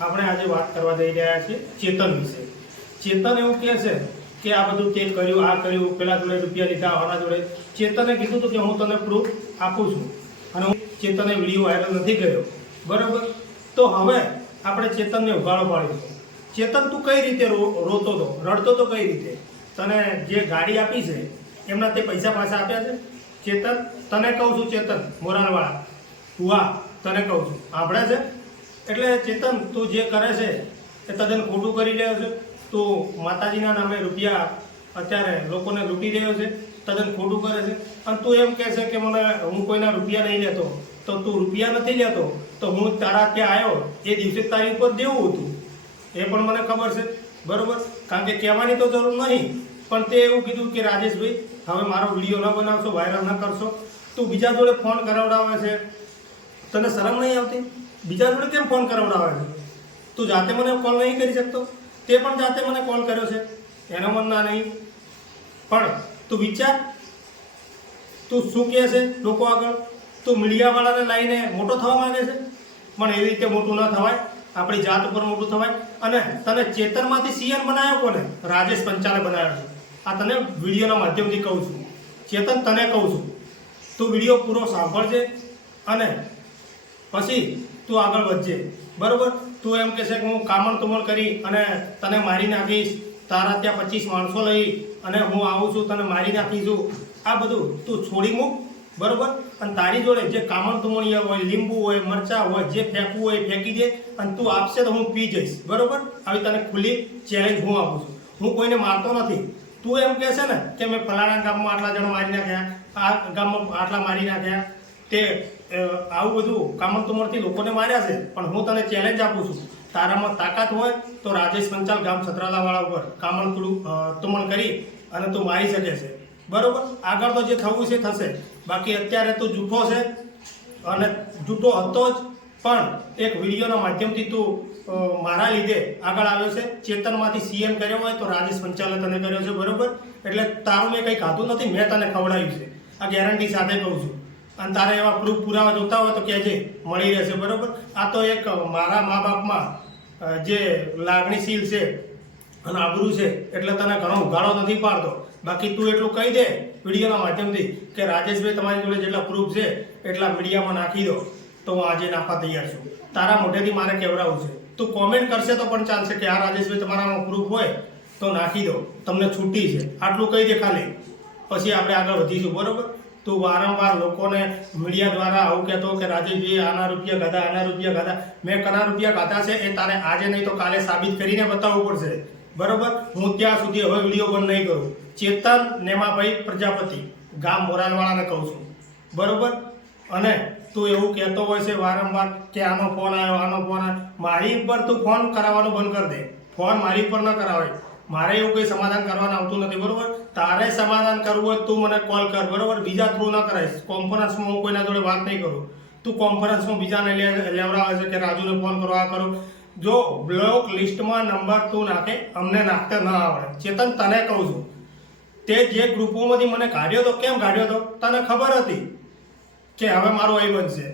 આપણે આજે વાત કરવા જઈ રહ્યા છીએ ચેતન વિશે। ચેતન એવું કહે છે કે આ બધું તે કર્યું, આ કર્યું, પેલા જોડે રૂપિયા લીધા, આના જોડે। ચેતને કીધું હતું કે હું તને પ્રૂફ આપું છું અને હું ચેતને વિડીયો વાયરલ નથી કર્યો, બરાબર। તો હવે આપણે ચેતનને ઉઘાડો પાડીશું। ચેતન તું કઈ રીતે રોતો હતો, રડતો તો કઈ રીતે? તને જે ગાડી આપી છે એમના તે પૈસા પાછા આપ્યા છે? ચેતન તને કહું છું, ચેતન મોરાલવાળા વાહ, તને કહું છું, સાંભળે છે? એટલે ચેતન તું જે કરે છે એ તદ્દન ખોટું કરી રહ્યો છે। તું માતાજીના નામે રૂપિયા અત્યારે લોકોને લૂંટી રહ્યો છે, તદ્દન ખોટું કરે છે। અને તું એમ કહે છે કે મને હું કોઈના રૂપિયા નહીં લેતો, તો તું રૂપિયા નથી લેતો તો હું તારા ત્યાં આવ્યો એ દિવસે તારી ઉપર દેવું હતું એ પણ મને ખબર છે, બરાબર। કારણ કે કહેવાની તો જરૂર નહીં, પણ તે એવું કીધું કે રાજેશભાઈ હવે મારો વિડીયો ન બનાવશો, વાયરલ ન કરશો। તું બીજા જોડે ફોન કરાવડાવે છે, તને શરમ નહીં આવતી? બીજા જોડે કેમ ફોન કરાવડાવે છે? તું જાતે મને કોલ નહીં કરી શકતો? તે પણ જાતે મને કોલ કર્યો છે, એનો મન ના નહીં। પણ તું વિચાર, તું શું કહે છે લોકો આગળ? તું મીડિયાવાળાને લાવીને મોટો થવા માંગે છે, પણ એવી રીતે મોટું ન થવાય, આપણી જાત ઉપર મોટું થવાય। અને તને ચેતનમાંથી સીએમ બનાવ્યો કોને? રાજેશ પંચાલે બનાવ્યો છે। આ તને વિડીયોના માધ્યમથી કહું છું, ચેતન તને કહું છું, તું વિડીયો પૂરો સાંભળજે અને પછી તું આગળ વધજે, બરાબર। તું એમ કહેશે કે હું કામણ તુમણ કરી અને તને મારી નાખીશ, તારા ત્યાં 25 માણસો લઈ અને હું આવું છું, તને મારી નાખીશું, આ બધું તું છોડી મૂક, બરાબર। અને તારી જોડે જે કામણ તુમણીયા હોય, લીંબુ હોય, મરચાં હોય, જે ફેંકવું હોય ફેંકી દે અને તું આપશે તો હું પી જઈશ, બરાબર। આવી તને ખુલ્લી ચેલેન્જ હું આપું છું, હું કોઈને મારતો નથી। તું એમ કહે છે ને કે મેં ફલાણા ગામમાં આટલા જણા મારી નાખ્યા, આ ગામમાં આટલા મારી નાખ્યા, તે આવું બધું કામણ તુમણથી લોકોને માર્યા છે, પણ હું તને ચેલેન્જ આપું છું, તારામાં તાકાત હોય તો રાજેશ પંચાલ ગામ છત્રાલાવાળા ઉપર કામણ તુમણ કરી અને તું મારી શકે છે, બરાબર। આગળ તો જે થવું છે થશે, બાકી અત્યારે તું જૂઠો છે અને જૂઠો હતો જ, પણ એક વિડીયોના માધ્યમથી તું મારા લીધે આગળ આવ્યો છે। ચેતનમાંથી સીએમ કર્યો હોય તો રાજેશ પંચાલે તને કર્યો છે, બરાબર। એટલે તારું મેં કંઈ ખાધું નથી, મેં તને ખવડાવ્યું છે, આ ગેરંટી સાથે કહું છું। અને તારે એવા પ્રૂફ પુરાવા જોતા હોય તો કહેજે, મળી રહેશે, બરાબર। આ તો એક મારા મા બાપમાં જે લાગણીશીલ છે અને આબરૂ છે એટલે તને ઘણો ઉઘાડો નથી પાડતો। બાકી તું એટલું કહી દે વિડીયોના માધ્યમથી કે રાજેશભાઈ તમારી જોડે જેટલા પ્રૂફ છે એટલા મીડિયામાં નાખી દો, તો હું આજે નાખવા તૈયાર છું। તારા મોઢેથી મારે કહેવડાવવું છે, તું કોમેન્ટ કરશે તો પણ ચાલશે કે આ રાજેશભાઈ તમારામાં પ્રૂફ હોય તો નાખી દો, તમને છૂટી છે, આટલું કહી દે ખાલી, પછી આપણે આગળ વધીશું, બરાબર। તું વારંવાર લોકોને મીડિયા દ્વારા આવું કહેતો કે રાજેશભાઈ આના રૂપિયા ખાધા, આના રૂપિયા ખાધા। મેં કના રૂપિયા ખાધા છે એ તારે આજે નહીં તો કાલે સાબિત કરીને બતાવવું પડશે, બરાબર। હું ત્યાં સુધી હવે વિડીયો બંધ નહીં કરું। ચેતન નેમાભાઈ પ્રજાપતિ ગામ મોરાલવાળાને કહું છું, બરાબર। અને તું એવું કહેતો હોય છે વારંવાર કે આનો ફોન આવ્યો, આનો ફોન આવ્યો, મારી ઉપર તું ફોન કરાવવાનું બંધ કરી દે, ફોન મારી ઉપર ન કરાવે, મારે એવું કંઈ સમાધાન કરવાનું આવતું નથી, બરાબર। તારે સમાધાન કરવું હોય તું મને કોલ કર, બરાબર। બીજા થ્રુ ન કરાઈશ, કોન્ફરન્સમાં હું કોઈના જોડે વાત નહીં કરું। તું કોન્ફરન્સમાં બીજાને લેવડાવે છે કે રાજુને ફોન કરો, આ કરો, જો બ્લોક લિસ્ટમાં નંબર તું નાખે, અમને નાખતા ન આવડે। ચેતન તને કહું છું, તે જે ગ્રુપોમાંથી મને કાઢ્યો હતો, કેમ કાઢ્યો હતો? તને ખબર હતી કે હવે મારો એ બનશે,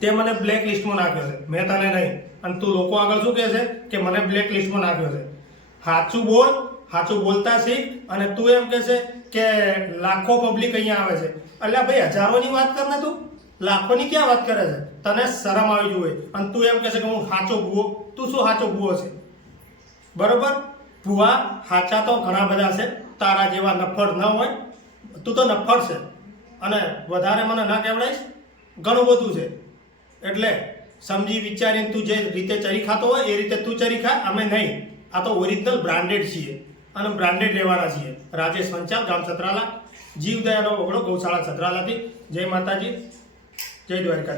તે મને બ્લેક લિસ્ટમાં નાખ્યો છે, મેં તને નહીં। અને તું લોકો આગળ શું કહે છે કે મને બ્લેક લિસ્ટમાં નાખ્યો છે? સાચું બોલ, સાચું બોલતા શીખ। અને તું એમ કહે છે કે લાખો પબ્લિક અહીંયા આવે છે, એટલે ભાઈ હજારોની વાત કર ને, તું લાખોની ક્યાં વાત કરે છે? તને શરમ આવી જોઈએ। અને તું એમ કહે છે કે હું સાચો ભૂવો, તું શું સાચો ભૂવો છે, બરાબર? ભૂવા સાચા તો ઘણા બધા છે, તારા જેવા નફ્ફડ ન હોય, તું તો નફ્ફડ છે અને વધારે મને ના કહેવડાઈશ, ઘણું બધું છે। એટલે સમજી વિચારીને તું જે રીતે ચરી ખાતો હોય એ રીતે તું ચરી ખા, અમે નહીં। આ તો ઓરિજિનલ બ્રાન્ડેડ છીએ અને બ્રાન્ડેડ રહેવાના છીએ। રાજેશ પંચાલ ગામ છત્રાલા, જીવદયાનો ઓગળો, ગૌશાળા છત્રાલાથી। જય માતાજી, જય દ્વારકા।